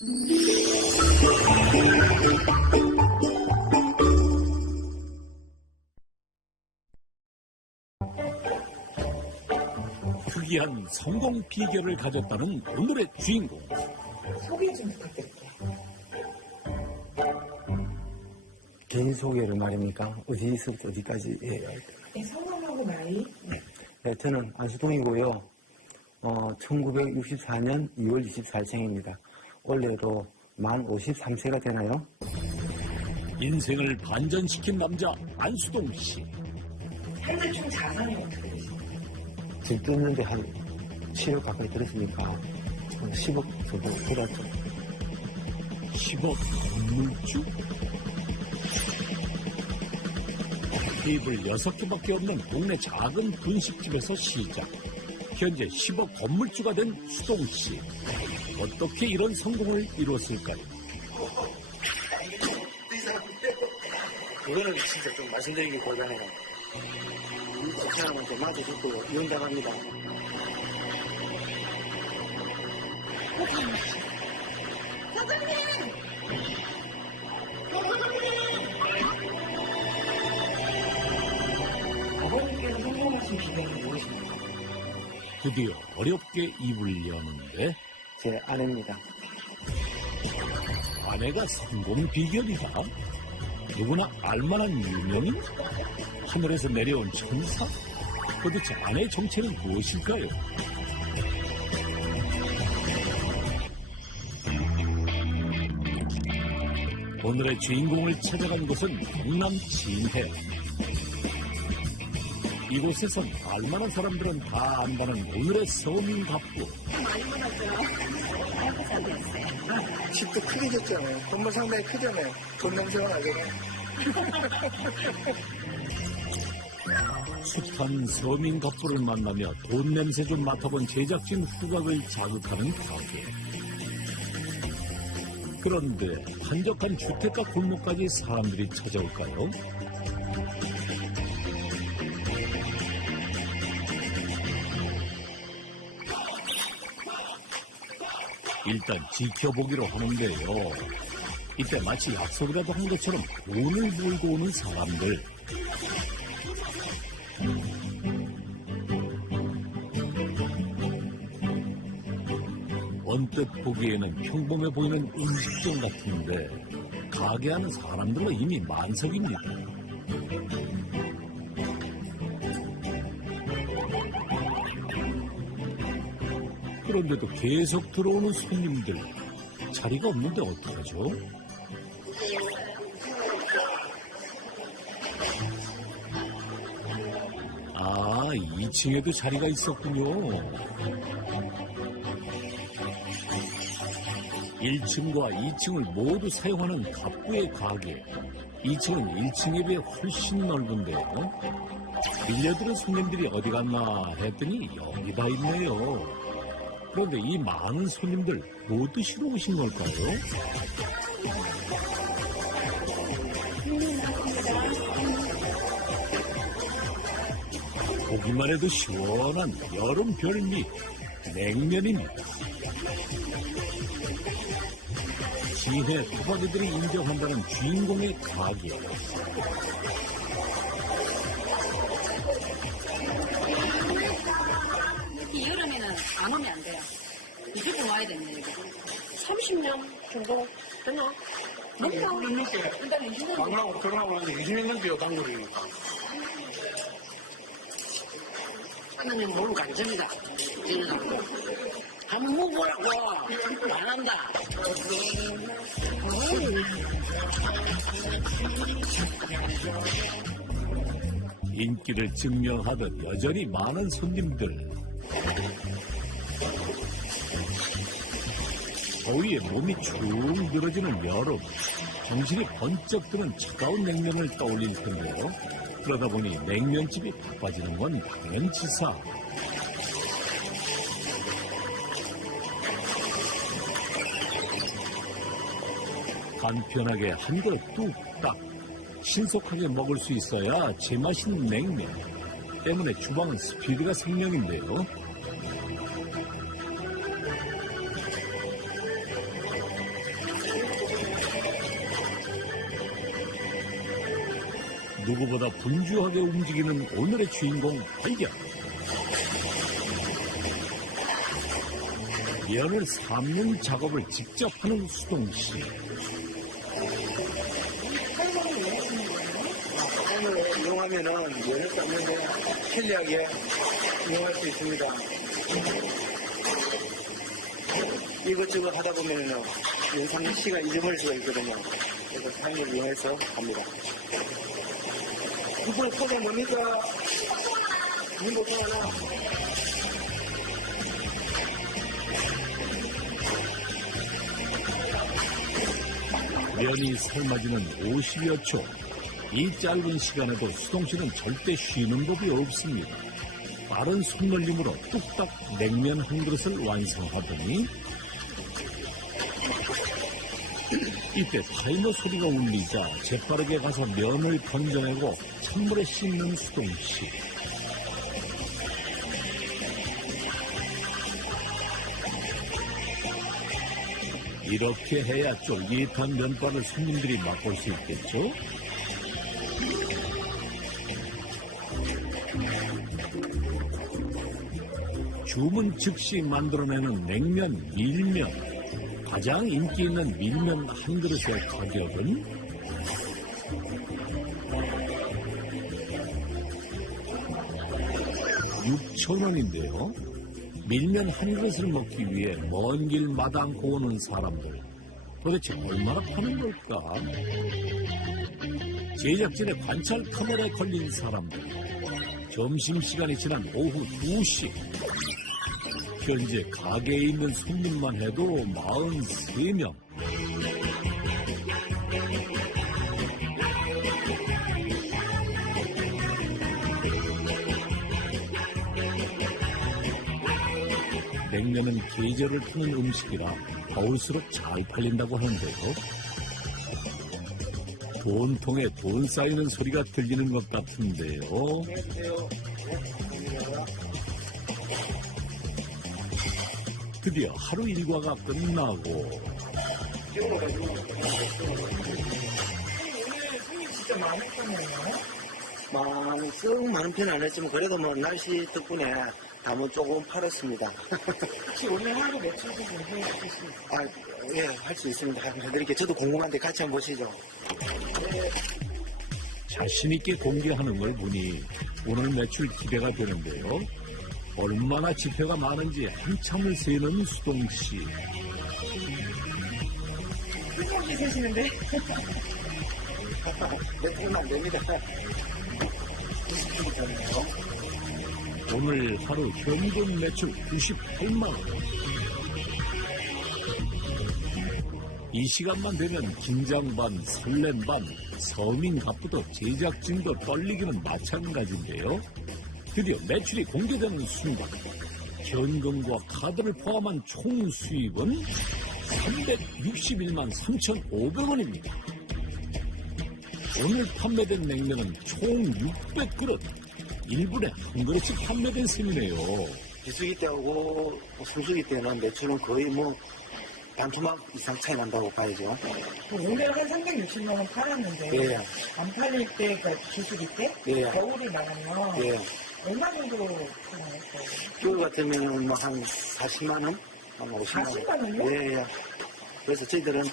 특이한 성공 비결을 가졌다는 오늘의 주인공. 소개 좀 부탁드릴게요. 개인 소개를 말입니까? 어디서부터 어디까지 해야 할까요? 네, 성함하고 나이. 네, 저는 안수동이고요. 1964년 2월 24일생입니다. 올해로 만 53세가 되나요? 인생을 반전시킨 남자 안수동 씨. 현재 총 자산이 어떻게 되십니까? 집 뜯는데 한 10억 가까이 들었으니까 10억 정도 들었죠. 10억 건물주? 테이블 6개밖에 없는 동네 작은 분식집에서 시작. 현재 10억 건물주가 된 수동 씨. 어떻게 이런 성공을 이뤘을까요? 그거는 진짜 좀 말씀드리기 곤란해요. 이 사람한테 맞아 죽고 이혼당합니다. 아버님께서 성공하신 비결은 무엇입니까? 드디어 어렵게 입을 여는데 제 아내입니다. 아내가 성공 비결이다. 누구나 알만한 유명인? 하늘에서 내려온 천사? 도대체 아내의 정체는 무엇일까요? 오늘의 주인공을 찾아간 곳은 경남 진해. 이곳에선 알만한 사람들은 다 안다는 오늘의 서민 갑부. 집도 크게 졌잖아요. 건물 상당히 크잖아요. 돈 냄새가 나잖아요. 숱한 서민 갑부를 만나며 돈 냄새 좀 맡아본 제작진 후각을 자극하는 가게. 그런데 한적한 주택가 골목까지 사람들이 찾아올까요? 일단 지켜보기로 하는데요. 이때 마치 약속이라도 한 것처럼 돈을 몰고 오는 사람들. 언뜻 보기에는 평범해 보이는 음식점 같은데 가게 하는 사람들로 이미 만석입니다. 그런데도 계속 들어오는 손님들. 자리가 없는데 어떡하죠? 아, 2층에도 자리가 있었군요. 1층과 2층을 모두 사용하는 갑부의 가게. 2층은 1층에 비해 훨씬 넓은데요. 밀려드는 손님들이 어디 갔나 했더니 여기 다 있네요. 그런데 이 많은 손님들 뭐 드시러 오신 걸까요? 보기만 해도 시원한 여름 별미 냉면입니다. 지해 토박이들이 인정한다는 주인공의 가게. 이 여름에는 안 오면 안 돼요. 무조건 와야 됩니다, 여기. 30년 정도 됐나? 넘게 일단 20년. 방하고 결혼하고 나서 20년 넘게요, 단골이니까. 하나님 몸 간첩이다. 한번 먹어보라고. 안 한다. 인기를 증명하듯 여전히 많은 손님들. 더위에 몸이 축 늘어지는 여름. 정신이 번쩍 드는 차가운 냉면을 떠올릴 텐데요. 그러다 보니 냉면집이 바빠지는 건 당연지사. 간편하게 한 그릇 뚝딱. 신속하게 먹을 수 있어야 제맛인 냉면. 때문에 주방은 스피드가 생명인데요. 누구보다 분주하게 움직이는 오늘의 주인공 발견. 면을 삶는 작업을 직접 하는 수동 씨. 팬을 이용하면은 면을 삶는데 편리하게 이용할 수 있습니다. 이것저것 하다 보면은 면 삶는 시간 잊어버릴 수가 있거든요. 그래서 삶을 이용해서 합니다. 이번에 포장 뭡니까? 민고 하나. 면이 삶아지는 50여 초. 이 짧은 시간에도 수동 씨는 절대 쉬는 법이 없습니다. 빠른 손놀림으로 뚝딱 냉면 한 그릇을 완성하더니 이때 타이머 소리가 울리자 재빠르게 가서 면을 건져내고 찬물에 씻는 수동 씨. 이렇게 해야 쫄깃한 면발을 손님들이 맛볼 수 있겠죠? 주문 즉시 만들어내는 냉면, 밀면. 가장 인기 있는 밀면 한 그릇의 가격은 $6,000원인데요. 밀면 한 그릇을 먹기 위해 먼 길 마당고 오는 사람들. 도대체 얼마나 파는 걸까? 제작진의 관찰 카메라에 걸린 사람들. 점심시간이 지난 오후 2시. 현재 가게에 있는 손님만 해도 43명. 냉면은 계절을 타는 음식이라 더울수록 잘 팔린다고 하는데요. 돈통에 돈 쌓이는 소리가 들리는 것 같은데요. 드디어 하루 일과가 끝나고 오늘 손님 진짜 많았잖아요. 썩 많은 편은 안 했지만 그래도 뭐 날씨 덕분에 담은 조금 팔았습니다. 혹시 오늘 하루 매출 좀 공개해 주실 수 있어요? 예, 할 수 있습니다. 한번 해드릴게요. 저도 궁금한데 같이 한번 보시죠. 자신있게 공개하는 걸 보니 오늘 매출 기대가 되는데요. 얼마나 지표가 많은지 한참을 세는 수동씨. 손목이 세시는데? 매출은 안 됩니다. 오늘 하루 현금 매출 98만원. 이 시간만 되면 긴장 반, 설렘 반, 서민갑부터 제작진도 떨리기는 마찬가지인데요. 드디어 매출이 공개되는 순간 현금과 카드를 포함한 총 수입은 361만 3,500원입니다. 오늘 판매된 냉면은 총 600그릇, 1분에 한 그릇씩 판매된 셈이네요. 비수기 때하고 성수기 때는 매출은 거의 뭐 반토막 이상 차이 난다고 봐야죠. 오늘 한 360만 원 팔았는데 예. 안 팔릴 때, 그러니까 기술이 때 예. 겨울이 나가면 예. 얼마 정도 되나요? 겨울 같으면 뭐 한 40만 원? 한 50만 원. 40만 원요? 예, 예. 그래서 저희들은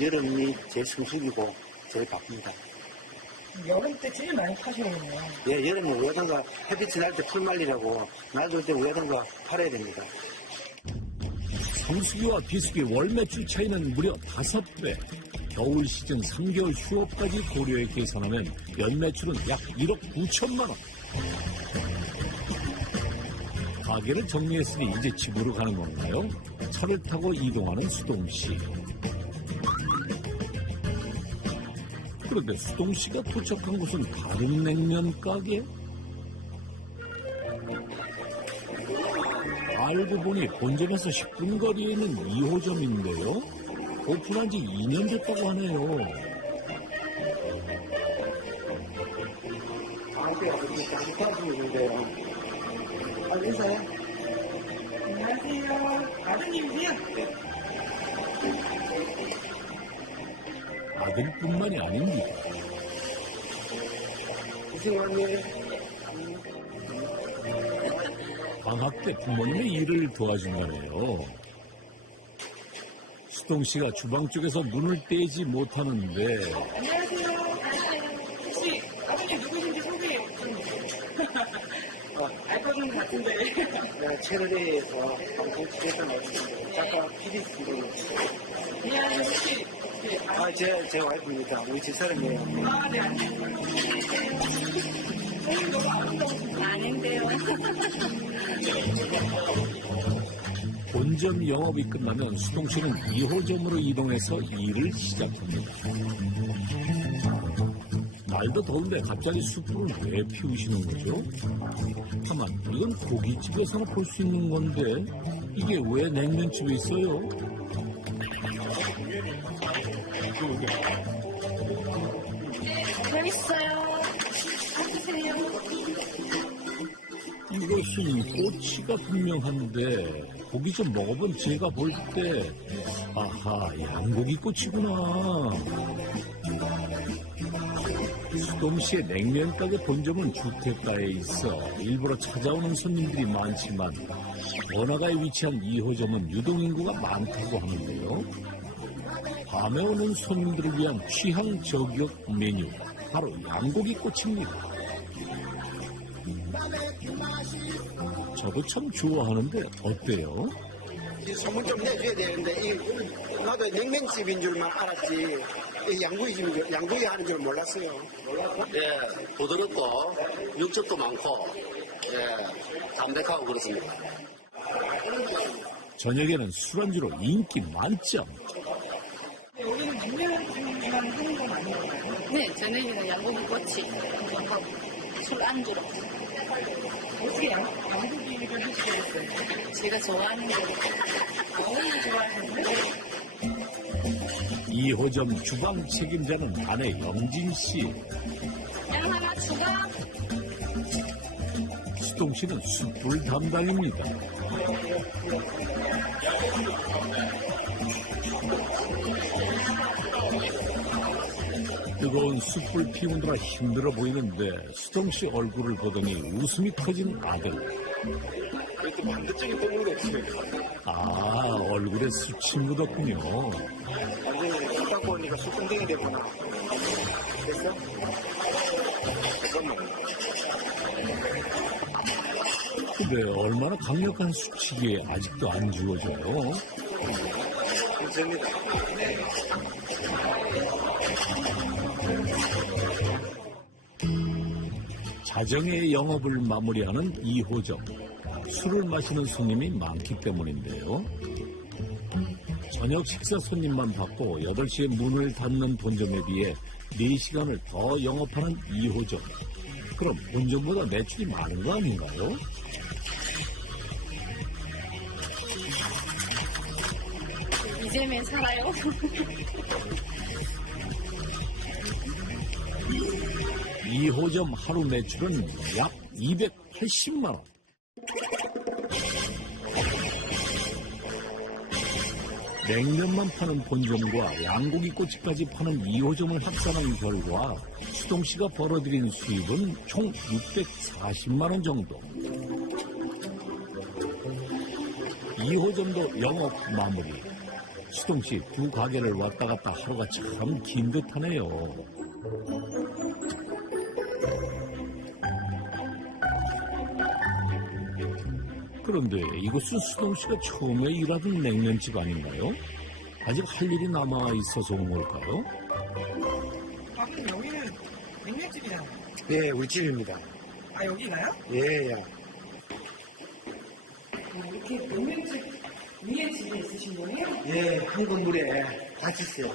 여름이 제일 성수기고 제일 바쁩니다. 여름 때 제일 많이 파셔야겠네요. 예, 여름은 우야단가 햇빛이 날 때 풀말리라고 날 좋을 때 우야단가 팔아야 됩니다. 성수기와 비수기 월 매출 차이는 무려 5배. 겨울 시즌 3개월 휴업까지 고려해 계산하면 연 매출은 약 1억 9천만 원. 가게를 정리했으니 이제 집으로 가는 건가요? 차를 타고 이동하는 수동씨. 그런데 수동씨가 도착한 곳은 다른 냉면 가게? 알고 보니 본점에서 10분 거리에 있는 2호점인데요. 오픈한 지 2년 됐다고 하네요. 아무튼 그렇게 따뜻한 분인데요. 인사해. 안녕하세요. 아드님이세요? 아들뿐만이 아닙니다. 방학 때 부모님의 일을 도와준다네요. 수동 씨가 주방 쪽에서 눈을 떼지 못하는데 안녕하세요. 혹시 아버님 누구신지 소개 좀. 알 것은 같은데. 내가 채널에서 방송 찍었던 것 같은데 작가 PD인데 안녕하세요. 혹시. 네. 제 와이프입니다. 우리 집사람이에요. 아, 네, 안녕하세요. 선생님 너무 아름다우신데. 아닌데요. 본점 영업이 끝나면 수동 씨는 2호점으로 이동해서 일을 시작합니다. 날도 더운데 갑자기 숯불을 왜 피우시는 거죠? 다만 이건 고깃집에서나 볼 수 있는 건데 이게 왜 냉면집에 있어요? 재밌어요. 드세요. 이것은 꼬치가 분명한데 고기 좀 먹어본 제가 볼 때 아하 양고기 꼬치구나. 수동시의 냉면 가게 본점은 주택가에 있어 일부러 찾아오는 손님들이 많지만 번화가에 위치한 2호점은 유동인구가 많다고 하는데요. 밤에 오는 손님들을 위한 취향 저격 메뉴 바로 양고기 꼬치입니다. 저도 참 좋아하는데 어때요? 소문 좀 내줘야 되는데 나도 냉면집인 줄만 알았지 양구이 하는 줄 몰랐어요. 예, 부드럽고 육즙도 많고 예, 담백하고 그렇습니다. 저녁에는 술안주로 인기 만점. 여기는 냉면만 하는 건 아니에요. 네, 저녁에는 양고기 꼬치 하고 술 안주로. 어떻게 양고기를 하시게 됐어요? 제가 좋아하는 거. 어머니 좋아하시는데? 2호점 주방 책임자는 아내 영진 씨. 양 하나 추가. 수동 씨는 숯불 담당입니다. 뜨거운 숯불 피우느라 힘들어 보이는데 수동 씨 얼굴을 보더니 웃음이 터진 아들. 그때 반대쪽이 떠는 거 같아요. 아, 얼굴에 숯이 묻었군요. 완전히 술 갖고 오니까 술꾼댕이 되구나. 됐어? 잠깐만. 근데 얼마나 강력한 수치기에 아직도 안 지워져요? 감사합니다. 자정의 영업을 마무리하는 2호점. 술을 마시는 손님이 많기 때문인데요. 저녁 식사 손님만 받고 8시에 문을 닫는 본점에 비해 4시간을 더 영업하는 2호점. 그럼 본점보다 매출이 많은 거 아닌가요? 이제면 살아요. 2호점 하루 매출은 약 280만 원. 냉면만 파는 본점과 양고기 꼬치까지 파는 2호점을 합산한 결과 수동 씨가 벌어들인 수입은 총 640만 원 정도. 2호점도 영업 마무리. 수동 씨 두 가게를 왔다 갔다 하루가 참 긴 듯하네요. 그런데 이곳은 수동 씨가 처음에 일하던 냉면집 아닌가요? 아직 할 일이 남아 있어서 온 걸까요? 아, 근데 여기는 냉면집이잖아요. 예, 우리 집입니다. 아, 여기가요? 예, 예. 이렇게 냉면집 위에 집이 있으신 거예요? 예, 한 건물에 같이 있어요.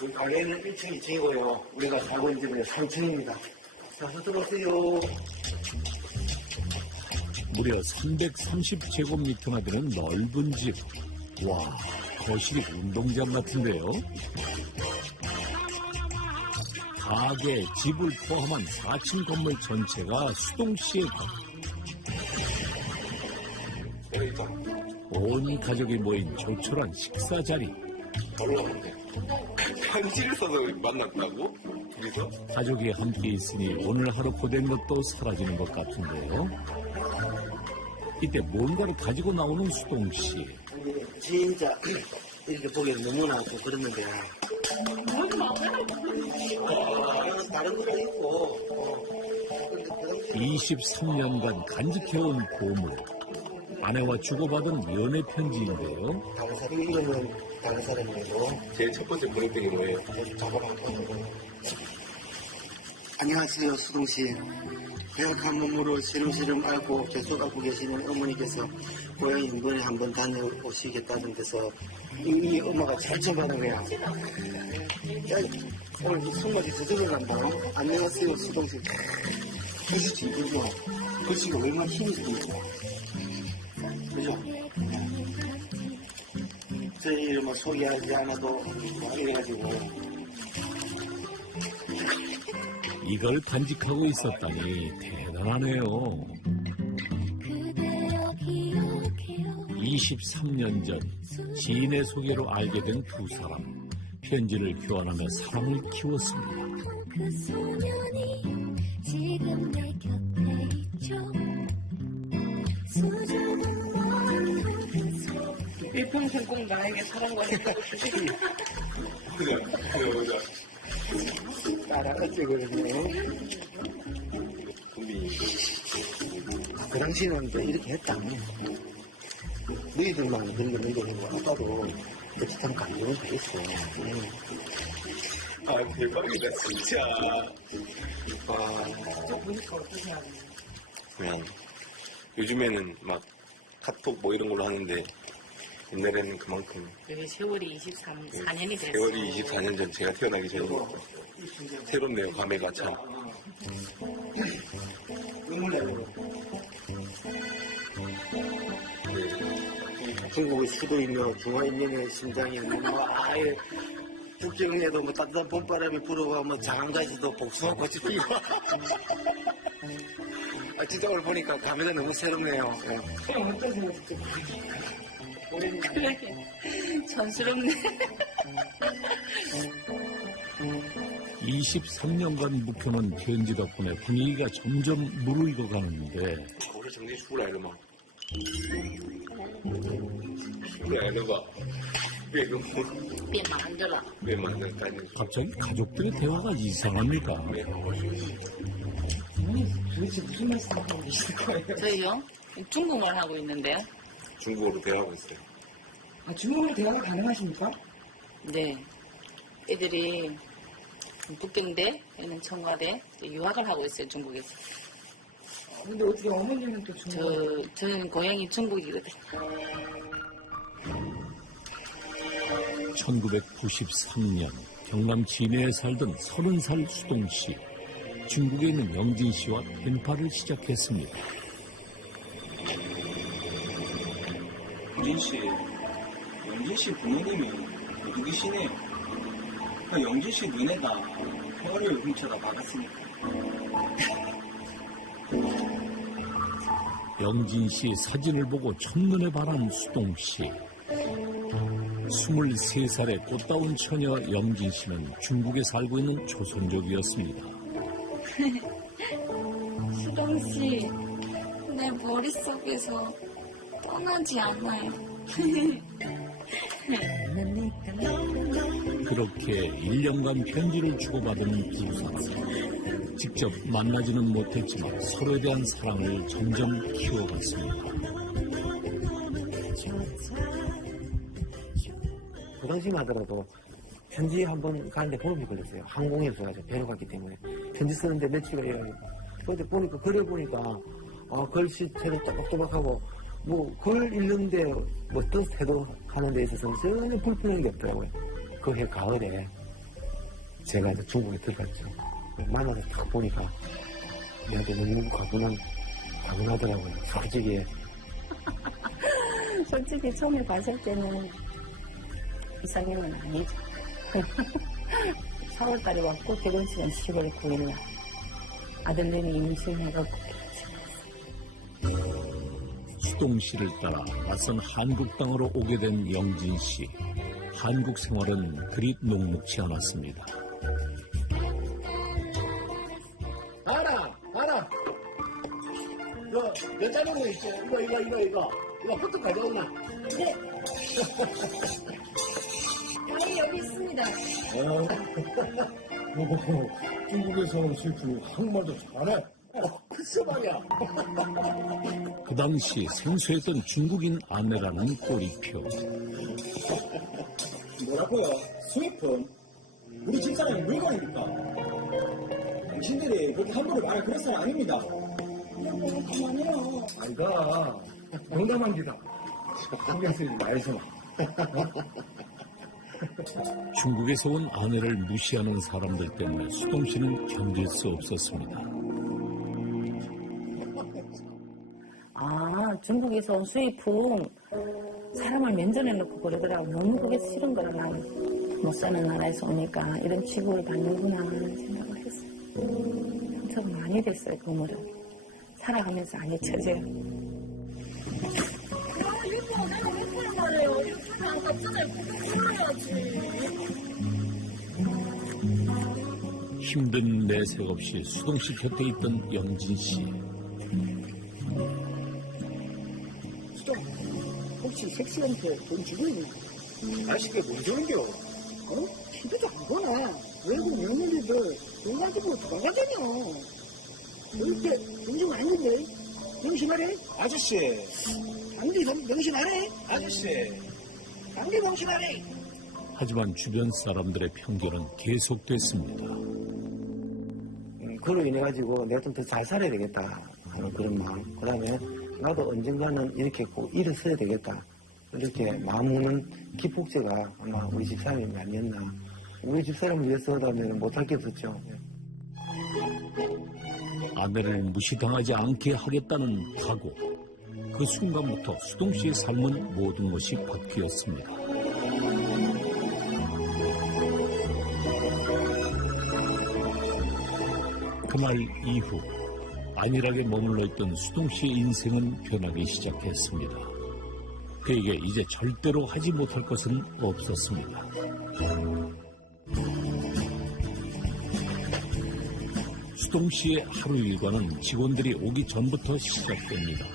우리 가게는 1층, 2층이고요. 우리가 살고 있는 집은 3층입니다. 자, 어서 들어오세요. 무려 330제곱미터나 되는 넓은 집. 와, 거실이 운동장 같은데요? 가게, 집을 포함한 4층 건물 전체가 수동 씨의 것. 온 가족이 모인 조촐한 식사 자리. 어려운데. 편지를 써서 만났다고? 둘이서? 가족이 함께 있으니 오늘 하루 보낸 것도 사라지는 것 같은데요. 이때 뭔가를 가지고 나오는 수동 씨. 진짜 이렇게 보기에는 너무나 좀 그랬는데 다른 것도 있고 23년간 간직해온 보물. 아내와 주고받은 연애 편지인데요. 다른 사람 이거는 다른 사람이고 제일 첫 번째 보냈던 게 뭐예요? 안녕하세요 수동씨. 배악한 몸으로 시름시름 앓고 계속 앓고 계시는 어머니께서 고향 인근에 한번 다녀오시겠다는 데서 이 엄마가 잘 쳐받은 거야. 야, 오늘 손맛이 저절로 간다. 안녕하세요 수동씨. 보시지 그죠? 글씨가 얼마나 힘이 듭니까? 그죠? 제 이름은 소개하지 않아도 막 이래가지고 이걸 간직하고 있었다니 대단하네요. 23년 전 지인의 소개로 알게 된 두 사람. 편지를 교환하며 사랑을 키웠습니다. 그 소년이 지금 내 곁에 있죠. 수줍은 일평생 꼭 나에게 사랑과 그죠? 따라갔지 그러네. 그 당시에는 이제 이렇게 했다. 너희들만 그런 거 너희들이고 아빠도 어쨌든 감정은 다 있어. 아, 대박이다, 진짜. 보니까 어떠세요? 그냥, 요즘에는 막 카톡 뭐 이런 걸로 하는데, 옛날에는 그만큼. 여기 세월이 4년이 됐어요. 세월이 24년 전 제가 태어나기 전이니까. 새롭네요, 감회가 참. 중국의 수도이며 중화인민의 심장이며 아예 북경에도 뭐 따뜻한 봄바람이 불어와 뭐 장안가지도 복숭아 꽃이 피고 아 진짜 오늘 보니까 감회가 너무 새롭네요. 형 어떠세요? 진짜 그래 촌스럽네. 23년간 묵혀놓은 편지 덕분에 분위기가 점점 무르익어 가는데 오늘 정신 죽을라 이러마. 죽을라 이러마. 왜 그, 삐 만들어. 왜 만났다니. 갑자기 가족들의 대화가 이상합니까? 도대체 무슨 말씀하고 계실 거예요? 저희요? 중국말 하고 있는데요. 중국어로 대화하고 있어요. 아, 중국어로 대화가 가능하십니까? 네. 애들이 북경대에는 청와대 유학을 하고 있어요, 중국에서. 근데 어떻게 어머님은 또 중국? 저는 고향이 중국이거든요. 1993년 경남 진해에 살던 30살 수동 씨. 중국에 있는 영진 씨와 펜팔을 시작했습니다. 영진 씨 부모님이 누구시네요? 영진 씨 눈에다 혀를 훔쳐다 박았으니까. 영진 씨 사진을 보고 첫눈에 반한 수동 씨. 23살의 꽃다운 처녀 영진 씨는 중국에 살고 있는 조선족이었습니다. 수동씨, 내 머릿속에서 떠나지 않아요. 그렇게 1년간 편지를 주고받은 두 사람. 직접 만나지는 못했지만 서로에 대한 사랑을 점점 키워갔습니다. 그 당시만 하더라도 편지 한 번 가는데 보름이 걸렸어요. 항공에서 가지고 배로 갔기 때문에. 편지 쓰는데 며칠 걸려요. 근데 보니까, 글에 보니까, 글씨체도 또박또박하고, 뭐, 글 읽는데, 뭐, 뜻해도 하는 데 있어서는 전혀 불편한 게 없더라고요. 그 해 가을에 제가 이제 중국에 들어갔죠. 만나서 딱 보니까, 얘한테 너무 가분하더라고요. 솔직히. 솔직히 처음에 봤을 때는 이상형은 아니죠. 4월달에 왔고 결혼식은 10월 9일날 아들내미 임신해갖고 수동 씨를 따라 낯선 한국 땅으로 오게 된 영진 씨. 한국 생활은 그리 녹록지 않았습니다. 알아. 너 자전거 있지? 이거 부터 가져오나? 네. 아니, 여기 있습니다. 중국에서 온 수입품이 한국말도 잘해. 글쎄 말이야. 그 당시 생소했던 중국인 아내라는 꼬리표. 뭐라고요? 수입품? 우리 집사람이 물건입니까? 당신들이 그렇게 함부로 말할 그런 사람 아닙니다. 그만해요. 아이가 농담한 기다. 신경 쓰지 말서. 중국에서 온 아내를 무시하는 사람들 때문에 수동 씨는 견딜 수 없었습니다. 아, 중국에서 온 수입품 사람을 면전에 놓고 그러더라고. 너무 그게 싫은 거라 나는. 못 사는 나라에서 오니까 이런 취급을 받는구나 하는 생각을 했어요. 상처가 많이 됐어요, 그 물은. 살아가면서 안 잊혀져요. 이거 내가 왜 그런 말해요? 이렇게 하면 안 갚잖아요. 해야지. 힘든 내색 없이 수동 씨 곁에 있던 영진 씨. 수동, 혹시 섹시한테 돈 주고 있나? 아저씨가 뭘 주는겨? 티도도 안 보네. 외국 며느리들 돈 가지고 도망가잖여. 이렇게 정신 아닌데? 정신하래? 아저씨, 당기 정신하래? 아저씨. 당기 정신하래? 하지만 주변 사람들의 편견은 계속됐습니다. 그로 인해 가지고 내가 좀 더 잘 살아야 되겠다 하는 그런 마음. 그다음에 나도 언젠가는 이렇게 꼭 일어서야 되겠다. 이렇게 마음 먹는 기폭제가 아마 우리 집사람이 아니었나. 우리 집사람을 위해서라면 못할 게 없었죠. 아내를 무시당하지 않게 하겠다는 각오. 그 순간부터 수동 씨의 삶은 모든 것이 바뀌었습니다. 그날 이후 안일하게 머물러 있던 수동 씨의 인생은 변하기 시작했습니다. 그에게 이제 절대로 하지 못할 것은 없었습니다. 수동 씨의 하루 일과는 직원들이 오기 전부터 시작됩니다.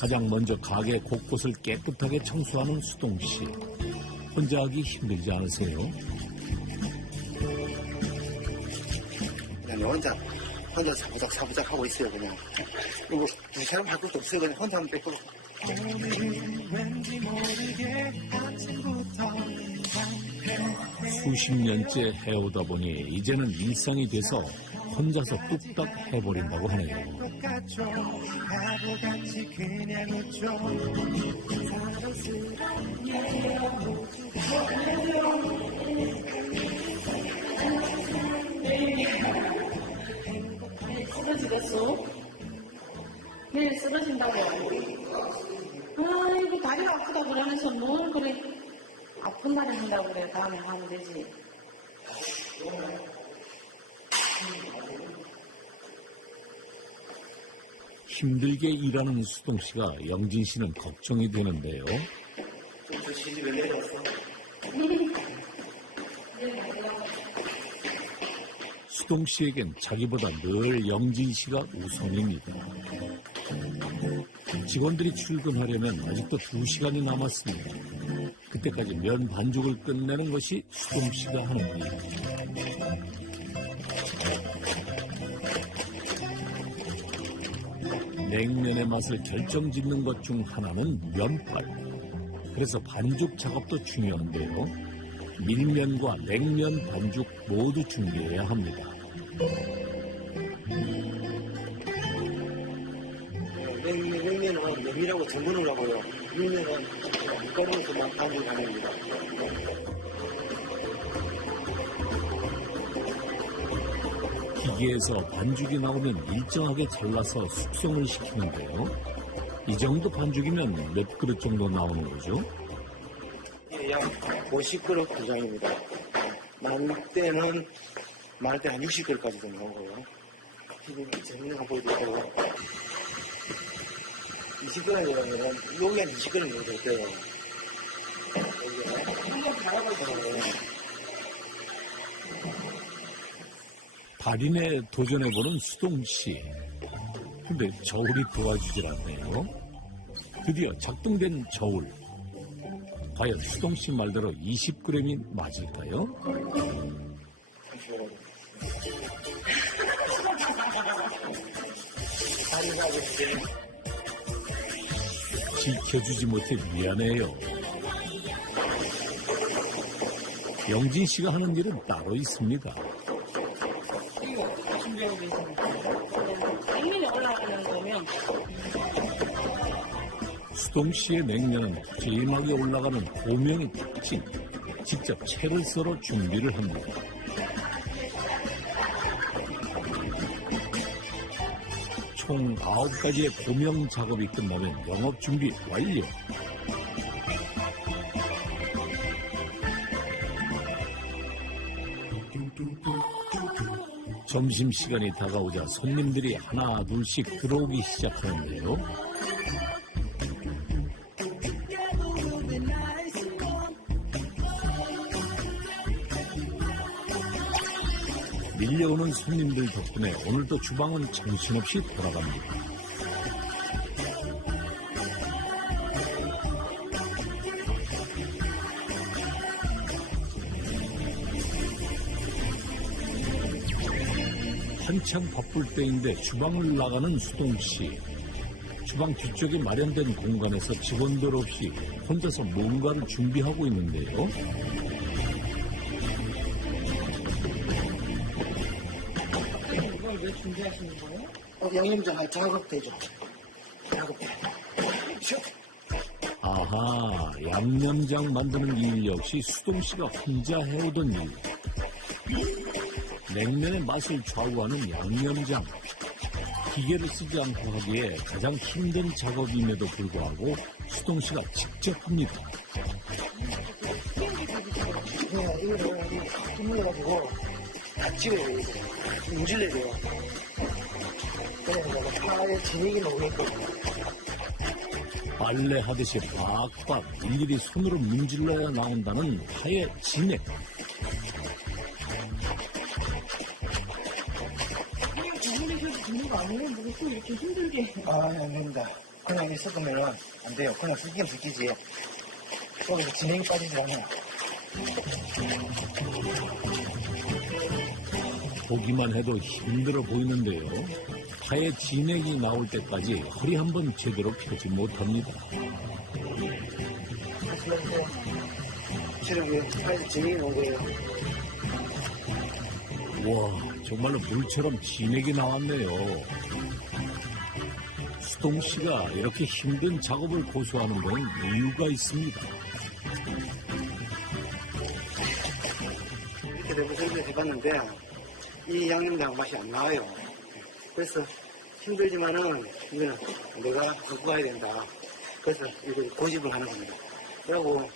가장 먼저 가게 곳곳을 깨끗하게 청소하는 수동 씨. 혼자 하기 힘들지 않으세요? 그냥 혼자 사부작 하고 있어요, 그냥. 이거 두 사람 할 것도 없어요, 그냥 혼자 하면 뺏고. 수십 년째 해오다 보니 이제는 일상이 돼서 혼자서 뚝딱 해버린다고 하네요. 쓰러지겠어? 내일 쓰러진다고. 아이고, 다리가 아프다 그러면서 뭘 그래. 아픈 날에 한다고 그래. 다음에 하면 되지. 힘들게 일하는 수동 씨가 영진 씨는 걱정이 되는데요. 저 시집에 내려왔어. 수동 씨에겐 자기보다 늘 영진 씨가 우선입니다. 직원들이 출근하려면 아직도 2시간이 남았습니다. 그때까지 면 반죽을 끝내는 것이 수동 씨가 하는 일. 냉면의 맛을 결정짓는 것 중 하나는 면발. 그래서 반죽 작업도 중요한데요. 밀면과 냉면 반죽 모두 준비해야 합니다. 냉면은 면이라고 전문을 하고요. 밀면은 밀가루에서만 반죽 가능합니다. 기계에서 반죽이 나오면 일정하게 잘라서 숙성을 시키는데요. 이 정도 반죽이면 몇 그릇 정도 나오는 거죠? 약 50그릇 구장입니다. 많을 때 한 60그릇까지도 나오고요. 지금 재밌는 거 보여드릴게요. 20그릇이라면 여기 한 20그릇 정도 될 거예요. 달인에 도전해보는 수동 씨. 근데 저울이 도와주질 않네요. 드디어 작동된 저울. 과연 수동 씨 말대로 20g이 맞을까요? 지켜주지 못해 미안해요. 영진 씨가 하는 일은 따로 있습니다. 이거 어떻게 준비하고 계십니까? 냉면이 올라가는 거면 수동 씨의 냉면은 푸짐하게 올라가는 고명의 특징. 직접 채를 썰어 준비를 합니다. 총 9가지의 고명 작업이 끝나면 영업 준비 완료. 점심시간이 다가오자 손님들이 하나 둘씩 들어오기 시작하는데요. 밀려오는 손님들 덕분에 오늘도 주방은 정신없이 돌아갑니다. 한참 바쁠 때인데 주방을 나가는 수동씨. 주방 뒤쪽에 마련된 공간에서 직원들 없이 혼자서 뭔가를 준비하고 있는데요. 이걸 왜 준비하시는 거예요? 양념장 할 작업대죠. 작업대. 아하, 양념장 만드는 일 역시 수동씨가 혼자 해오던 일. 냉면의 맛을 좌우하는 양념장. 기계를 쓰지 않고 하기에 가장 힘든 작업임에도 불구하고 수동씨가 직접 합니다. 이거를 뚫려가지고 다 찍어야 돼요. 문질러야 돼요. 그래서 파의 진액이 나오게끔. 빨래 하듯이 박박 일일이 손으로 문질러야 나온다는 파의 진액. 되는 거 아니에요? 무슨 이렇게 힘들게. 안 됩니다. 그냥 섞으면 안 돼요. 그냥 섞이면 섞이지. 여기서 진액이 빠지지 않아요. 보기만 해도 힘들어 보이는데요. 파의 진액이 나올 때까지 허리 한번 제대로 펴지 못합니다. 다시 해주세요. 지금 파에서 진액이 나온 거예요. 와, 정말로 물처럼 진액이 나왔네요. 수동 씨가 이렇게 힘든 작업을 고수하는 데는 이유가 있습니다. 이렇게 내부설계 해봤는데 이 양념장 맛이 안 나와요. 그래서 힘들지만은 이거는 내가 갖고 가야 된다. 그래서 이걸 고집을 하는 겁니다. 그리고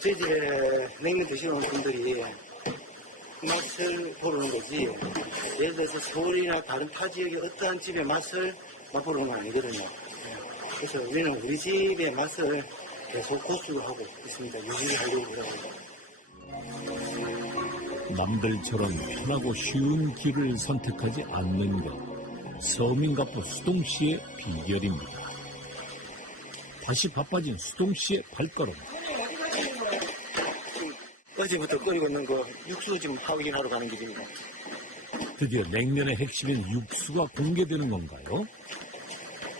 저희 집에 냉면 드시러 온 분들이 맛을 보러오는 거지. 예를 들어서 서울이나 다른 타 지역의 어떠한 집의 맛을 맛보러 오는 건 아니거든요. 그래서 우리는 우리 집의 맛을 계속 고수를 하고 있습니다. 유지하려고 그러고. 남들처럼 편하고 쉬운 길을 선택하지 않는 것. 서민가포 수동 씨의 비결입니다. 다시 바빠진 수동 씨의 발걸음. 어제부터 끓이고 있는 거 육수 지금 확인하러 가는 길입니다. 드디어 냉면의 핵심인 육수가 공개되는 건가요?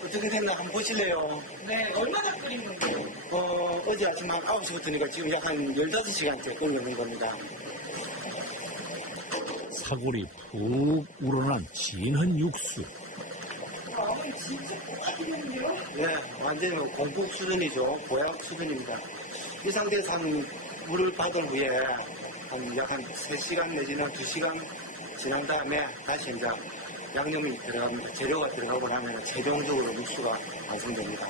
어떻게 됐나 한번 보실래요? 네, 얼마나 끓인 건가요? 어제 아침 한 9시부터니까 지금 약 한 15시간째 끓여놓는 겁니다. 사골이 푹 우러난 진한 육수. 네, 완전히 공복 수준이죠. 보약 수준입니다. 이 상태에서 한 물을 받은 후에 약 한 3시간 내지는 2시간 지난 다음에 다시 이제 양념이 들어갑니다. 재료가 들어가고 나면 최종적으로 육수가 완성됩니다.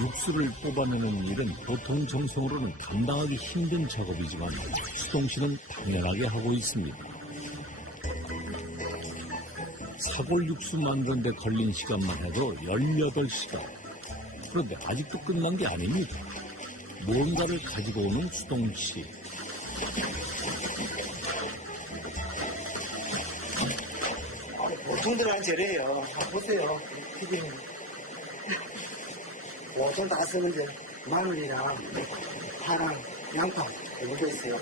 육수를 뽑아내는 일은 보통 정성으로는 감당하기 힘든 작업이지만 수동 씨는 당연하게 하고 있습니다. 사골 육수 만드는 데 걸린 시간만 해도 18시간. 그런데 아직도 끝난 게 아닙니다. 무언가를 가지고 오는 수동 씨. 보통들한 재래예요. 자, 보세요. 튀김. 보통 다 쓰는데, 마늘이랑 파랑 양파, 이거 있어요.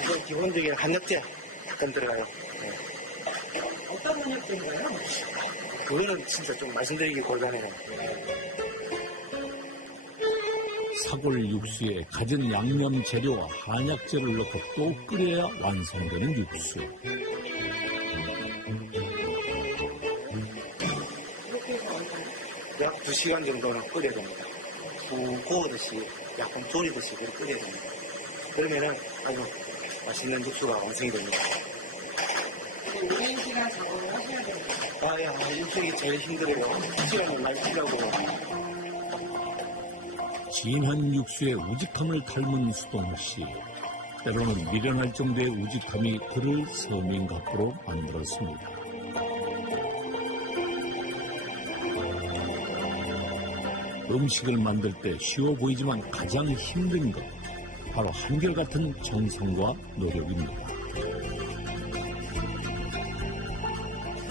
이거 기본적인 한약재 약간 들어가요. 어떤 한약재인가요? 그거는 진짜 좀 말씀드리기 곤란해요. 사골 육수에 갖은 양념 재료와 한약재를 넣고 또 끓여야 완성되는 육수. 약 2시간 정도는 끓여야 됩니다. 푹 구우듯이, 약간 졸이듯이 그렇게 끓여야 됩니다. 그러면은 아주 맛있는 육수가 완성이 됩니다. 오랜 시간 작업을 하셔야 돼요. 육수이 제일 힘들어요. 시간을 많이 필요하고. 진한 육수의 우직함을 닮은 수동 씨. 때로는 미련할 정도의 우직함이 그를 서민갑부로 만들었습니다. 음식을 만들 때 쉬워 보이지만 가장 힘든 것, 바로 한결같은 정성과 노력입니다.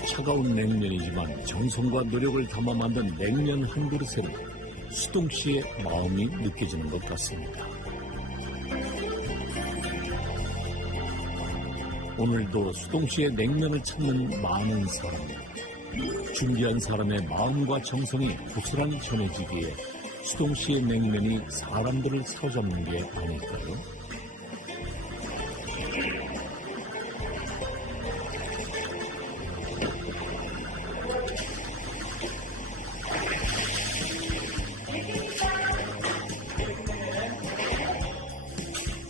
차가운 냉면이지만 정성과 노력을 담아 만든 냉면 한 그릇에는 수동 씨의 마음이 느껴지는 것 같습니다. 오늘도 수동 씨의 냉면을 찾는 많은 사람, 준비한 사람의 마음과 정성이 고스란히 전해지기에 수동 씨의 냉면이 사람들을 사로잡는 게 아닐까요?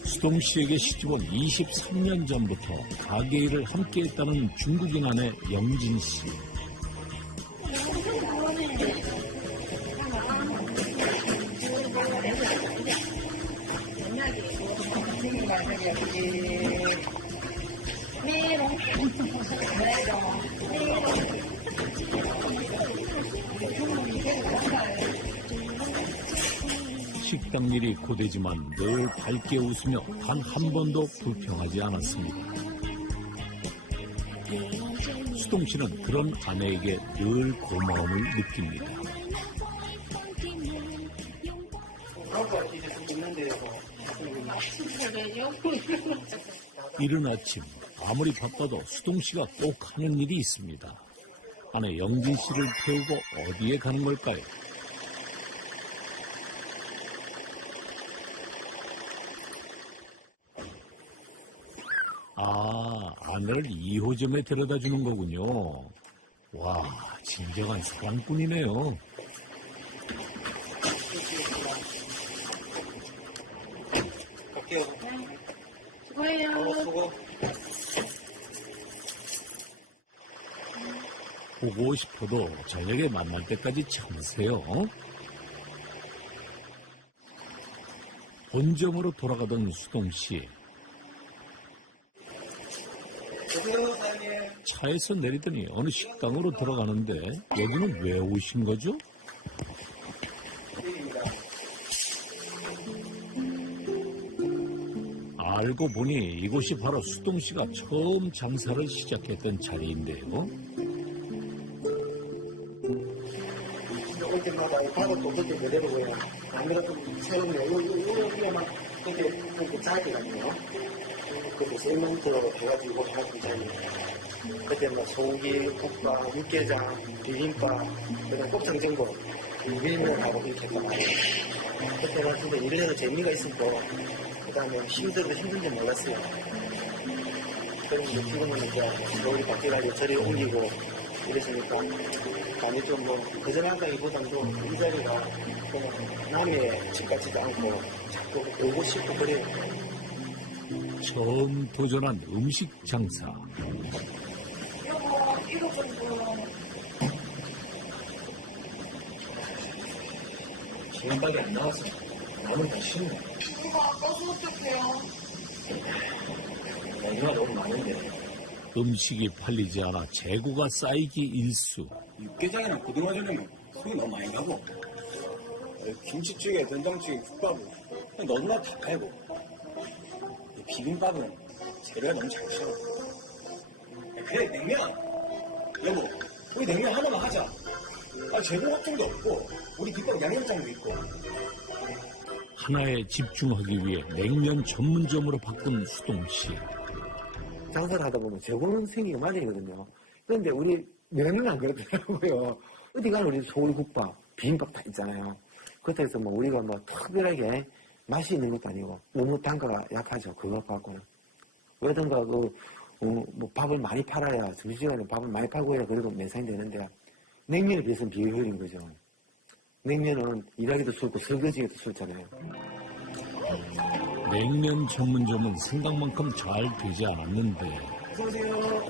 수동 씨에게 시집온 23년 전부터 가게 일을 함께했다는 중국인 아내 영진 씨. 식당 일이 고되지만 늘 밝게 웃으며 단 한 번도 불평하지 않았습니다. 수동 씨는 그런 아내에게 늘 고마움을 느낍니다. 이른 아침 아무리 바빠도 수동 씨가 꼭 하는 일이 있습니다. 아내 영진 씨를 태우고 어디에 가는 걸까요? 아내를 2호점에 데려다 주는 거군요. 와, 진정한 사랑꾼이네요. 갈게요. 수고해요. 수고. 보고 싶어도 저녁에 만날 때까지 참으세요. 본점으로 돌아가던 수동 씨. 차에서 내리더니 어느 식당으로 들어가는데 여기는 왜 오신 거죠? 알고 보니 이곳이 바로 수동 씨가 처음 장사를 시작했던 자리인데요. 올 때마다 바닥도 그때 그대로고요. 아무래도 새롭네요. 이거만 그때 자기가요. 그때 세먼트로 해가지고 해놨던 자리예요. 그때 뭐 소고기, 국밥, 육개장, 비빔밥, 그다음 곱창전골, 비빔면하고 이렇게 했단 말이에요. 그때는 진짜 일을 해서 재미가 있었고, 그다음에 힘든지 몰랐어요. 그런데 지금은 이제 서울이 바뀌어가지고 저리 옮기고 이랬으니까 감이 좀 그전 한다기보다도 이 자리가 그냥 남의 집 같지도 않고 자꾸 오고 싶고 그래요. 처음 도전한 음식 장사. 이거 정도. 시간밖에 안 나왔어. 남은 다 쉬네. 이거 아까서 어떡해요? 이거 너무 많은데. 음식이 팔리지 않아 재고가 쌓이기 일쑤. 육개장이랑 고등어전이면 속이 너무 많이 가고 김치찌개, 된장찌개, 국밥은 그냥 너무나 다 팔고 이 비빔밥은 재료가 너무 잘 써. 그래 냉면 여보 우리 냉면 하나만 하자. 재료 걱정도 없고 우리 비법 양념장도 있고. 하나에 집중하기 위해 냉면 전문점으로 바꾼 수동씨. 장사를 하다 보면 재고는 생기가 마련이거든요. 그런데 우리 면은 안 그렇더라고요. 어디 가는 우리 소울국밥, 비빔밥 다 있잖아요. 그렇다고 해서 뭐 우리가 뭐 특별하게 맛이 있는 것도 아니고 너무 단가가 약하죠. 그거 갖고는. 왜든가 뭐 밥을 많이 팔아야 점심시간에 밥을 많이 팔고 해야 그래도 매상이 되는데 냉면에 비해서는 비효율인 거죠. 냉면은 일하기도 쉽고 설거지기도 쉽잖아요. 냉면 전문점은 생각만큼 잘 되지 않았는데 어서오세요.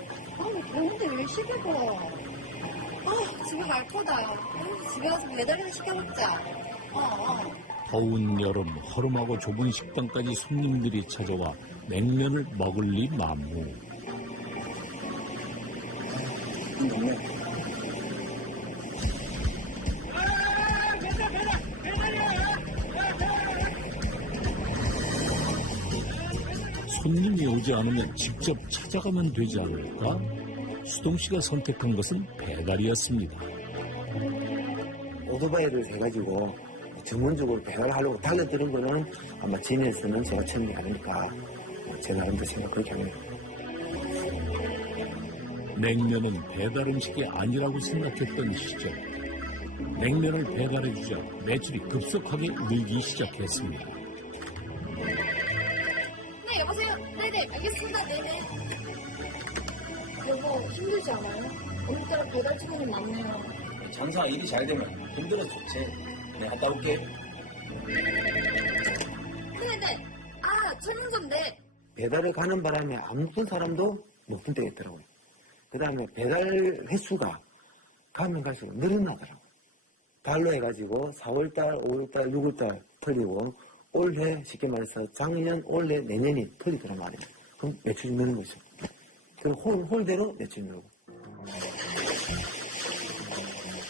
그런데 왜 시켜봐? 집에 갈 거다. 집에 가서 배달이나 시켜 먹자. 더운 여름 허름하고 좁은 식당까지 손님들이 찾아와 냉면을 먹을 리 만무. 냉면. 손님이 오지 않으면 직접 찾아가면 되지 않을까? 수동씨가 선택한 것은 배달이었습니다. 오토바이를 해가지고 전문적으로 배달하려고 달려드는 거는 아마 진에서는 제가 처음이 아닐까. 제 나름대로 생각 그렇게 합니다. 냉면은 배달 음식이 아니라고 생각했던 시절. 냉면을 배달해주자 매출이 급속하게 늘기 시작했습니다. 네, 여보세요? 네네, 알겠습니다. 네네. 여보, 힘들지 않아요? 오늘따라 배달 직원이 많네요. 장사 일이 잘 되면 힘들어도 좋지. 내가 갔다 올게. 네네. 전문점 네. 배달을 가는 바람에 아무튼 사람도 못 본 때가 있더라고요. 그 다음에 배달 횟수가 가면 갈수록 늘어나더라고요. 달로 해가지고 4월달, 5월달, 6월달 털리고 올해 쉽게 말해서 작년, 올해, 내년이 털리더란 말이에요. 그럼 매출이 느는 거죠. 그럼 홀대로 매출이 늘고.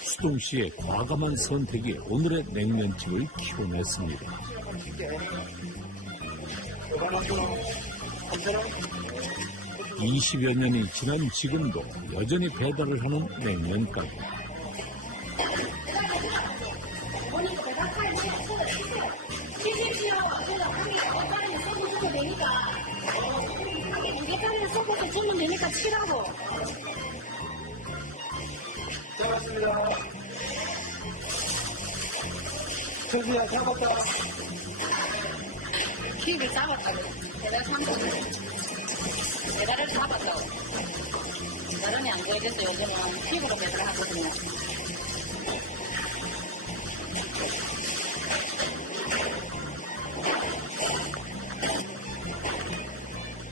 수동씨의 과감한 선택이 오늘의 냉면집을 키워냈습니다. 20여 년이 지난 지금도 여전히 배달을 하는 냉면가게. 오늘 배달 칼 치십시오. 한개 섞어주면 되니까. 한개 2개짜리를 섞어서 주면 되니까 치라고. 잡았습니다. 천수야 잡았다. 킥을 잡았다고. 배달 상품을. 배달을 잡았다고. 배달은 안 되겠어요. 요즘은 킥으로 배달을 하거든요.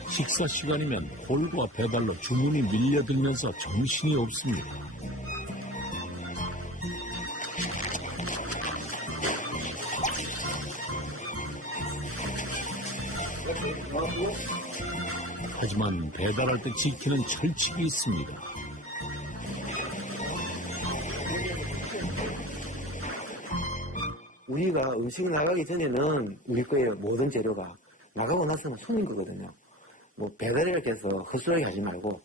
식사 시간이면 홀과 배달로 주문이 밀려들면서 정신이 없습니다. 하지만 배달할 때 지키는 철칙이 있습니다. 우리가 음식 나가기 전에는 우리 거예요. 모든 재료가. 나가고 나서는 손님 거거든요. 뭐 배달이라고 해서 헛소리 하지 말고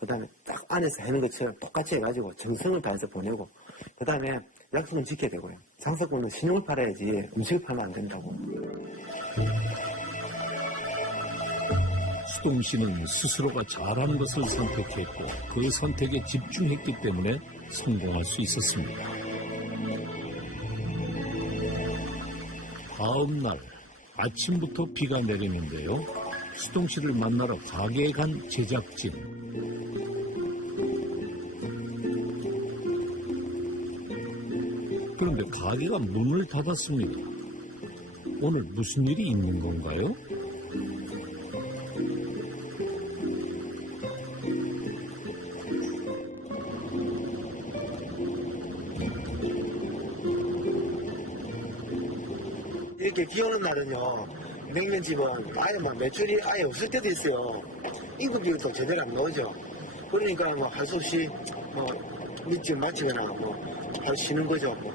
그 다음에 딱 안에서 하는 것처럼 똑같이 해가지고 정성을 다해서 보내고 그 다음에 약속은 지켜야 되고요. 장사꾼은 신용을 팔아야지 음식을 팔면 안 된다고. 수동 씨는 스스로가 잘한 것을 선택했고 그 선택에 집중했기 때문에 성공할 수 있었습니다. 다음 날 아침부터 비가 내리는데요. 수동 씨를 만나러 가게에 간 제작진. 그런데 가게가 문을 닫았습니다. 오늘 무슨 일이 있는 건가요? 이렇게 비 오는 날은요, 냉면집은 아예 막 매출이 아예 없을 때도 있어요. 임금비도 제대로 안 나오죠. 그러니까 뭐 할 수 없이 뭐 밑집 마치거나 뭐 쉬는 거죠. 뭐.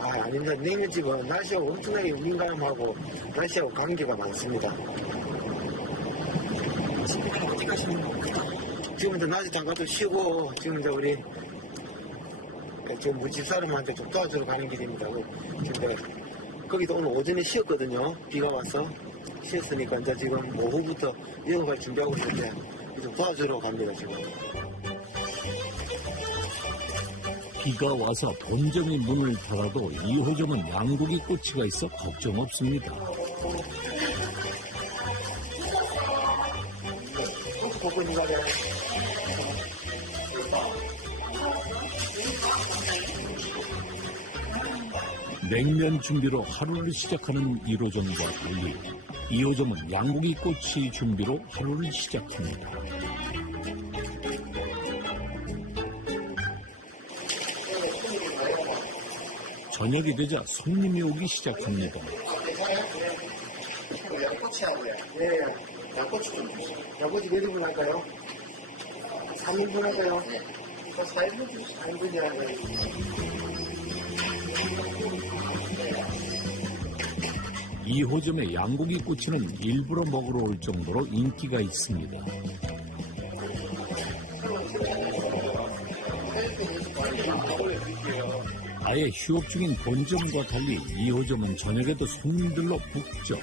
아, 아닙니다. 냉면집은 날씨하고 엄청나게 민감하고 날씨하고 관계가 많습니다. 지금 이제 낮에 잠깐 쉬고 지금 이제 우리 지금 우리 집사람한테 좀 도와주러 가는 길입니다. 지금 거기도 오늘 오전에 쉬었거든요. 비가 와서 쉬었으니까 이제 지금 오후부터 이어갈 준비하고 있는데 좀 도와주러 갑니다 지금. 비가 와서 본점이 문을 닫아도 2호점은 양고기 꼬치가 있어 걱정 없습니다. 냉면 준비로 하루를 시작하는 1호점과 달리 2호점은 양고기 꼬치 준비로 하루를 시작합니다. 저녁이 되자 손님이 오기 시작합니다. 양꼬치하고요. 네, 양꼬치 좀 주세요. 양꼬치 몇 인분 할까요? 3인분 할까요? 네. 4인분 주세요. 4인분이라고요. 2호점의 양고기 꼬치는 일부러 먹으러 올 정도로 인기가 있습니다. 아예 휴업 중인 본점과 달리 2호점은 저녁에도 손님들로 북적.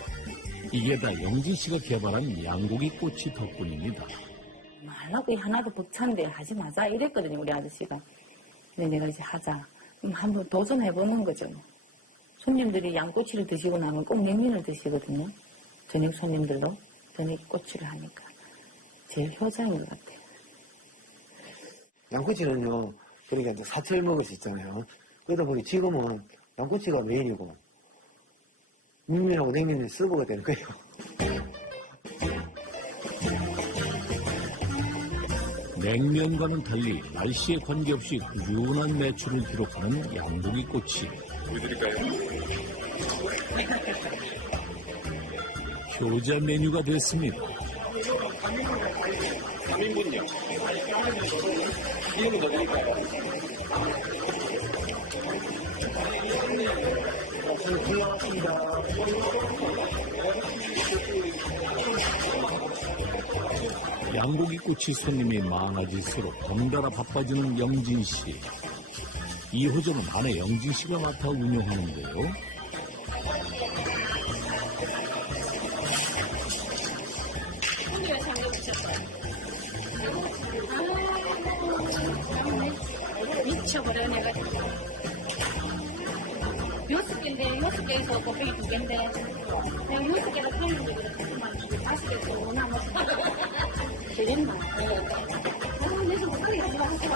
이게 다 영진 씨가 개발한 양고기 꼬치 덕분입니다. 말라고 하나도 벅찬데 하지 마자 이랬거든요, 우리 아저씨가. 근데 내가 이제 하자. 그럼 한번 도전해보는 거죠. 손님들이 양꼬치를 드시고 나면 꼭 냉면을 드시거든요. 저녁 손님들도 저녁 꼬치를 하니까 제일 효자인 것 같아요. 양꼬치는요, 그러니까 이제 사철 먹을 수 있잖아요. 그러다 보니 지금은 양꼬치가 메인이고 물면하고 냉면이 서브가 되는 거예요. 냉면과는 달리 날씨에 관계없이 꾸준한 매출을 기록하는 양고기 꼬치. 보여드릴까요? 효자 메뉴가 됐습니다. 3인분요. 이름은 더 드릴까요? 양고기 꼬치 손님이 많아질수록 덩달아 바빠지는 영진 씨. 2호점은 아내 영진 씨가 맡아 운영하는데요. 미쳐버려 내가. 6개인데 6개에서 곱빼기 2개인데 내가 6개를 팔는데 그렇게 5개에서 오나 뭐 되겠나. 내가 곱빼기 하지 마세요.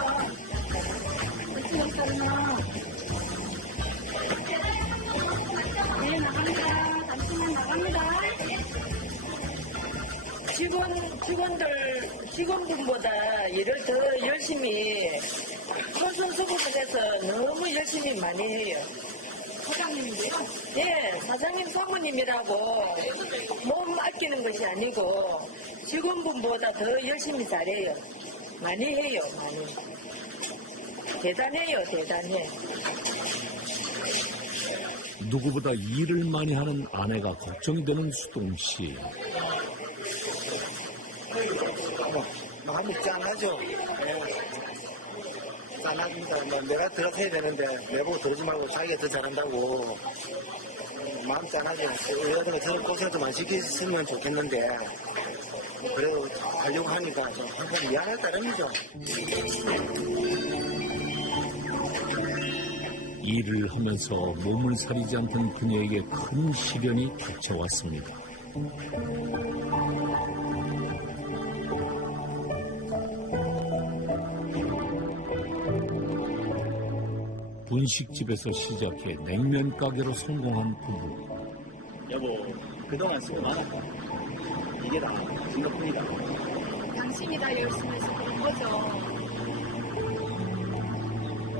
네, 나갑니다. 잠시만 나갑니다. 직원분보다 일을 더 열심히 솔선수범해서 너무 열심히 많이 해요. 사장님인데요? 예, 사장님 사모님이라고 몸 아끼는 것이 아니고 직원분보다 더 열심히 잘해요. 많이 해요, 많이. 대단해요, 대단해. 누구보다 일을 많이 하는 아내가 걱정이 되는 수동 씨. 마음이 짠하죠. 네. 짠합니다. 뭐 내가 들어서 해야 되는데 내보고 들어지 말고 자기가 더 잘한다고 마음 짠하죠. 여자가 저런 고생 좀 안 시켰으면 좋겠는데 그래도 하려고 하니까 좀 항상 미안할 따름이죠. 일을 하면서 몸을 사리지 않던 그녀에게 큰 시련이 닥쳐왔습니다. 분식집에서 시작해 냉면 가게로 성공한 부부. 여보, 그동안 수고 많았다. 이게 다 진덕분이다. 당신이 다 열심히 해서 그런 거죠.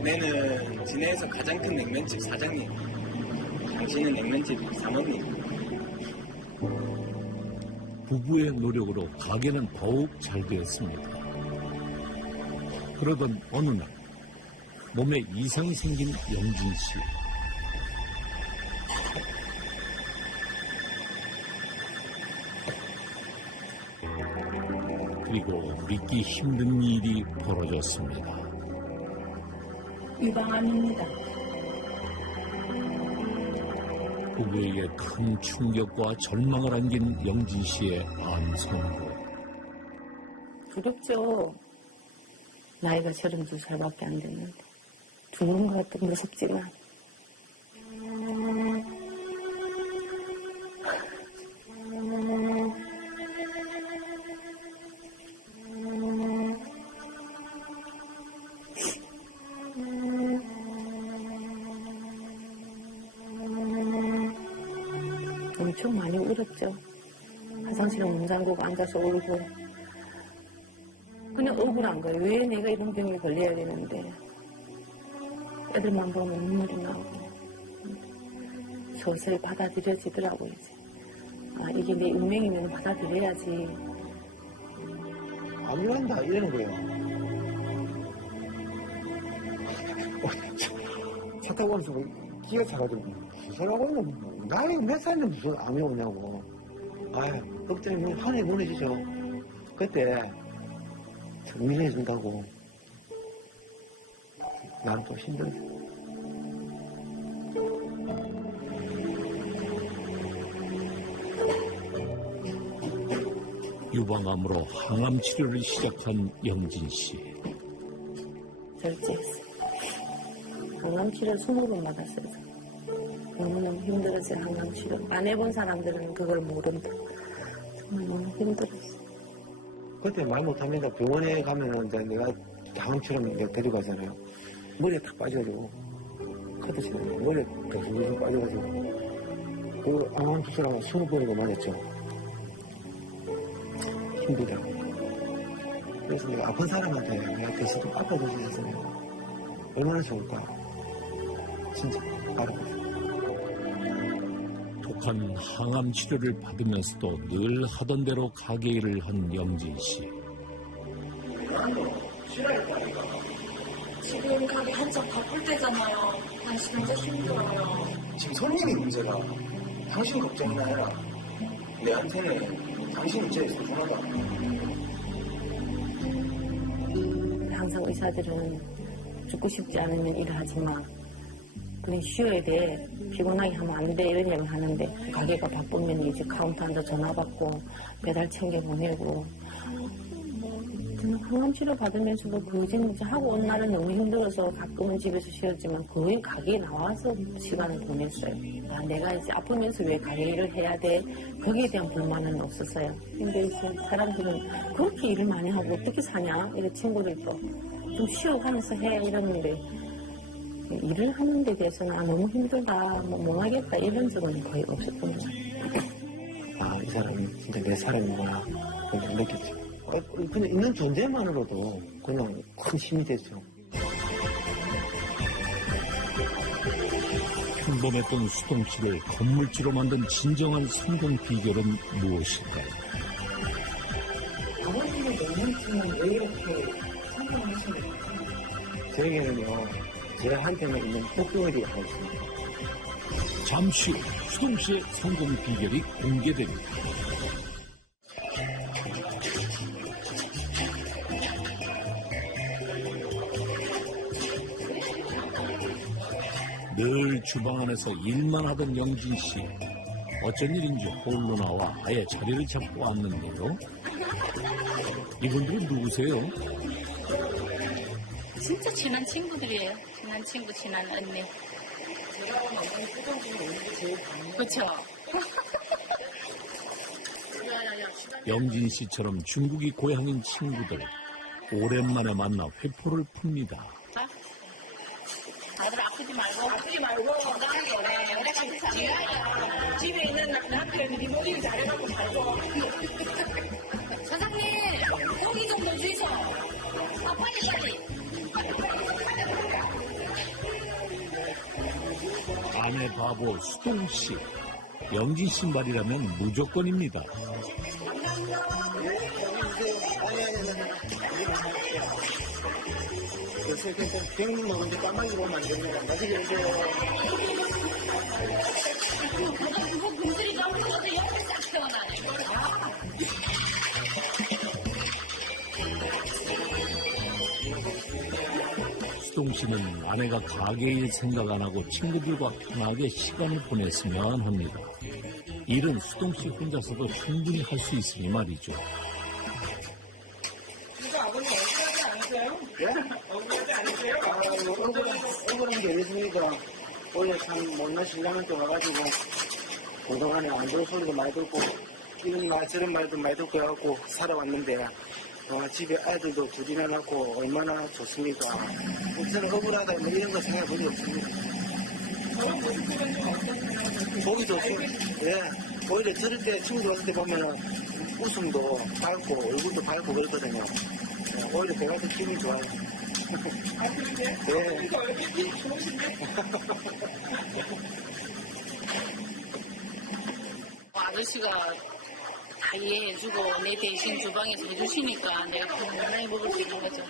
내는 진해에서 가장 큰 냉면집 사장님. 당신은 냉면집 사모님. 부부의 노력으로 가게는 더욱 잘 되었습니다. 그러던 어느 날 몸에 이상이 생긴 영진 씨. 그리고 믿기 힘든 일이 벌어졌습니다. 유방암입니다. 부부에게 큰 충격과 절망을 안긴 영진 씨의 암 선고. 두렵죠. 나이가 32살밖에 안 됐는데. 죽는 것도 무섭지만. 엄청 많이 울었죠. 화장실에 문 잠그고 앉아서 울고. 그냥 억울한 거예요. 왜 내가 이런 병에 걸려야 되는데. 애들만 보면 눈물이 나오고. 서서히 받아들여지더라고요, 이제. 아, 이게 내 운명이면 받아들여야지. 암이란다 이러는 거예요. 차 타고 가면서 기가 차가지고 무슨 하고 있는 나이 몇 살인데 무슨 암이 오냐고. 아유, 걱정이 하늘이 무너지죠. 그때 위로해준다고 나는 또 힘들어. 유방암으로 항암 치료를 시작한 영진 씨. 절제했어요. 항암치료 20번 받았어요. 너무너무 힘들었어요, 항암치료. 안 해본 사람들은 그걸 모른다. 정말 너무 힘들었어요. 그때 말 못합니다. 병원에 가면은 이제 내가 항암치료면 내가 데려가잖아요. 머리에 탁 빠져가지고 커트치고 머리에 더 빠져가지고 그 항암 수술하고 20번이나 맞았죠. 힘들다. 그래서 내가 아픈 사람한테 내가 대신 좀 아파줄 수 있었으면 얼마나 좋을까. 진짜 바라봤어요. 독한 항암 치료를 받으면서도 늘 하던 대로 가게 일을 한 영진 씨. 지금 가게 한창 바쁠 때잖아요. 난 진짜 힘들어요. 지금 손님이 문제가 당신 걱정이나 해라. 내한테는 당신이 제일 소중하다. 항상 의사들은 죽고 싶지 않으면 일을 하지 마. 그냥 쉬어야 돼. 피곤하게 하면 안 돼. 이런 얘기를 하는데 가게가 바쁘면 이제 카운터한테 전화 받고 배달 챙겨 보내고. 저는 항암치료 받으면서도 그지는 하고 온 날은 너무 힘들어서 가끔은 집에서 쉬었지만 거의 가게에 나와서 시간을 보냈어요. 아, 내가 이제 아프면서 왜 가게 일을 해야 돼? 거기에 대한 불만은 없었어요. 근데 이제 사람들은 그렇게 일을 많이 하고 어떻게 사냐? 이런 친구들도 좀 쉬어가면서 해 이러는데 일을 하는 데 대해서는 아, 너무 힘들다, 못 하겠다 이런 적은 거의 없었던 것 같아요. 아, 이 사람이 진짜 내 사람이구나. 그걸 느꼈죠. 그냥 있는 존재만으로도 그냥 큰 힘이 됐죠. 평범했던 수동 씨를 건물주로 만든 진정한 성공 비결은 무엇일까요? 아버님의 내면증은 왜 이렇게 성공하시나요? 저에게는요, 저한테는 있는 폭풍의리가 하고 있습니다. 잠시 후 수동 씨의 성공 비결이 공개됩니다. 늘 주방 안에서 일만 하던 영진 씨. 어쩐 일인지 홀로 나와 아예 자리를 잡고 왔는데요. 이분들은 누구세요? 진짜 친한 친구들이에요. 친한 친구, 친한 언니. 제가 만난 수정 중에 오는 게 제일 강해요. 그렇죠. 영진 씨처럼 중국이 고향인 친구들. 오랜만에 만나 회포를 풉니다. 다들 아프지 말고 건강하게 오래 같이 살아요. 집에 있는 남편이 리모델링 잘해갖고 살고. 사장님 고기 좀 더 주이소. 아 빨리. 아내 바보 수동 씨. 영진 씨 말이라면 무조건입니다. 알았어요. 그러니까 병님 먹는데 까마귀 보면 안 됩니다. 나중에 이제 그거 분들이 너무 커서 옆에 싹 태어나네. 수동 씨는 아내가 가게 일 생각 안 하고 친구들과 편하게 시간을 보냈으면 합니다. 일은 수동 씨 혼자서도 충분히 할 수 있으니 말이죠. 그러니까 아버님 억울하지 않으세요? 예? 억울하지 않으세요? 억울한 게 있으니까 원래 참 못난 신랑한테 와가지고 그동안에 안 좋은 소리도 많이 듣고 이런 말 저런 말도 많이 듣고 해갖고 살아왔는데 집에 아이들도 둘이나 낳고 얼마나 좋습니까? 저는 억울하다 뭐 이런 거 생각해 본 적 없습니다. 저런 모습들은 좀 어떠세요? 보기 좋죠. 예. 오히려 저럴 때 친구들 왔을 때 보면은 웃음도 밝고 얼굴도 밝고 그렇거든요. 예, 오히려 제가 더 기분이 좋아요. 아, 그러세요? 네. 이거 얼굴이 좋으신데? 아저씨가 다 이해해주고 내 대신 주방에서 해주시니까 내가 편안하게 먹을 수 있는 거죠.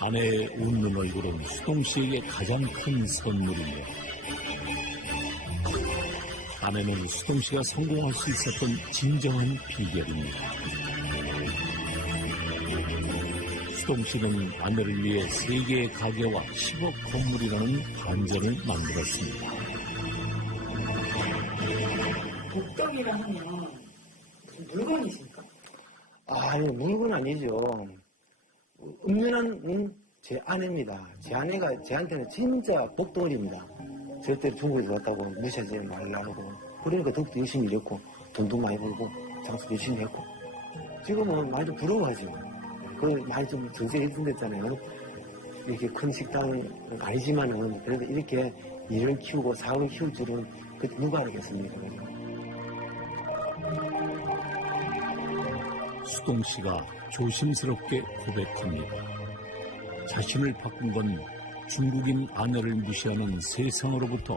아내의 웃는 얼굴은 수동 씨에게 가장 큰 선물이며 아내는 수동 씨가 성공할 수 있었던 진정한 비결입니다. 수동 씨는 아내를 위해 3개의 가게와 10억 건물이라는 반전을 만들었습니다. 복덕이라 하면 무슨 물건이십니까? 아니, 물건 아니죠. 은밀한 제 아내입니다. 제 아내가 저한테는 진짜 복덩어리입니다. 절대 중국에서 왔다고 무시하지 말라고. 그러니까 더욱더 열심히 일했고, 돈도 많이 벌고, 장수도 열심히 했고. 지금은 많이 좀 부러워하죠. 많이 좀 전세에 일순됐잖아요. 이렇게 큰 식당은 아니지만은, 그래도 이렇게 일을 키우고 사업을 키울 줄은 누가 알겠습니까? 수동 씨가 조심스럽게 고백합니다. 자신을 바꾼 건 중국인 아내를 무시하는 세상으로부터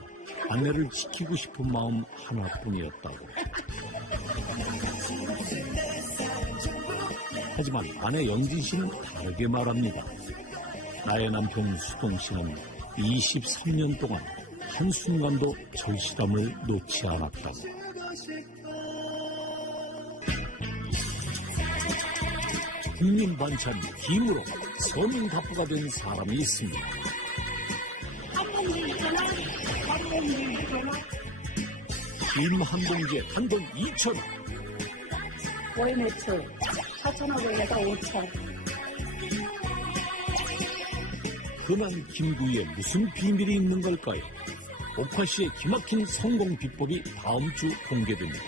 아내를 지키고 싶은 마음 하나뿐이었다고. 하지만 아내 영진 씨는 다르게 말합니다. 나의 남편 수동 씨는 23년 동안 한순간도 절실함을 놓지 않았다고. 국민 반찬 김으로 서민 갑부가 된 사람이 있습니다. 김 한 봉지에 한 돈 2,000원. 월 매출 4,500에서 5,000. 흔한 김구이에 무슨 비밀이 있는 걸까요? 오파 씨의 기막힌 성공 비법이 다음 주 공개됩니다.